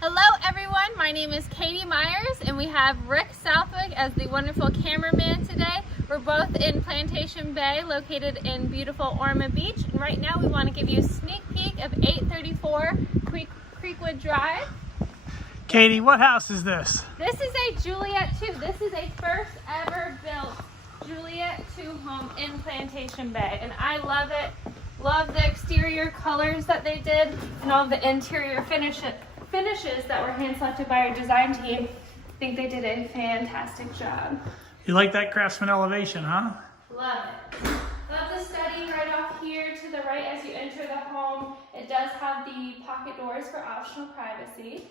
Hello everyone, my name is Kadie Myers and we have Rick Southwick as the wonderful cameraman today. We're both in Plantation Bay, located in beautiful Orma Beach, and right now we want to give you a sneak peek of 834 Creekwood Drive. Kadie, what house is this? This is a Juliette II. This is a first ever built Juliette II home in Plantation Bay, and I love it. Love the exterior colors that they did and all the interior finishes that were hand selected by our design team. I think they did a fantastic job. You like that craftsman elevation, huh? Love it. Love the study right off here to the right as you enter the home. It does have the pocket doors for optional privacy.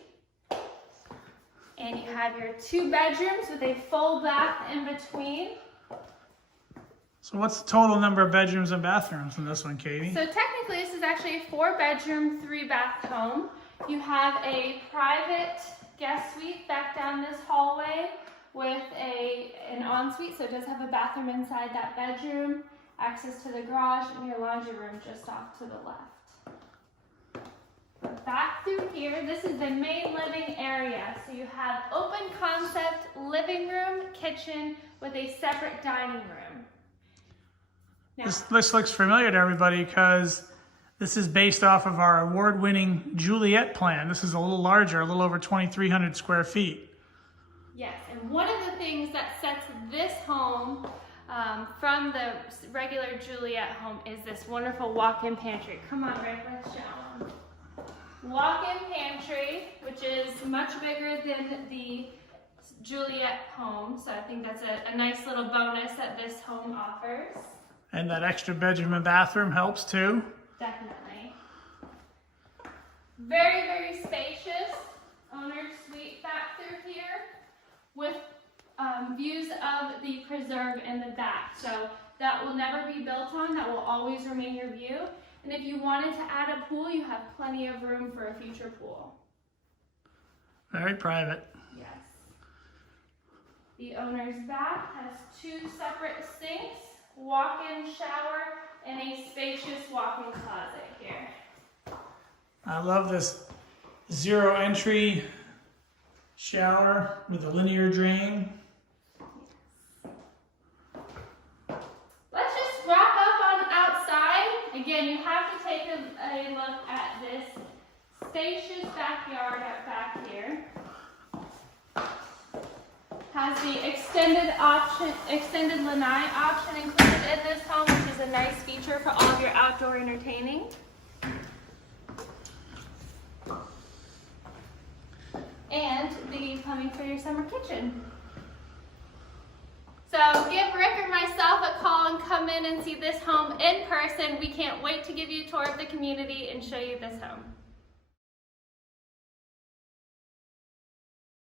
And you have your 2 bedrooms with a full bath in between. So what's the total number of bedrooms and bathrooms in this one, Kadie? So technically this is actually a 4-bedroom, 3-bath home. You have a private guest suite back down this hallway with an ensuite, so it does have a bathroom inside that bedroom, access to the garage, and your laundry room just off to the left. Back through here, this is the main living area. So you have open concept living room, kitchen with a separate dining room. Now, This looks familiar to everybody because this is based off of our award-winning Juliette plan. This is a little larger, a little over 2,300 square feet. yes, and one of the things that sets this home from the regular Juliette home is this wonderful walk-in pantry. Come on, Rick, let's show them. Walk-in pantry, which is much bigger than the Juliette home, so I think that's a nice little bonus that this home offers. And that extra bedroom and bathroom helps too. Definitely. Very, very spacious owner's suite back through here with views of the preserve in the back. So that will never be built on, that will always remain your view. And if you wanted to add a pool, you have plenty of room for a future pool. Very private. Yes. The owner's bath has 2 separate sinks, walk-in shower, and a spacious walk-in closet here. I love this zero entry shower with a linear drain. Let's just wrap up on outside. Again, you have to take a look at this spacious backyard out back here. Has the extended lanai option included in this home, which is a nice feature for all of your outdoor entertaining. And the plumbing for your summer kitchen. So give Rick or myself a call and come in and see this home in person. We can't wait to give you a tour of the community and show you this home.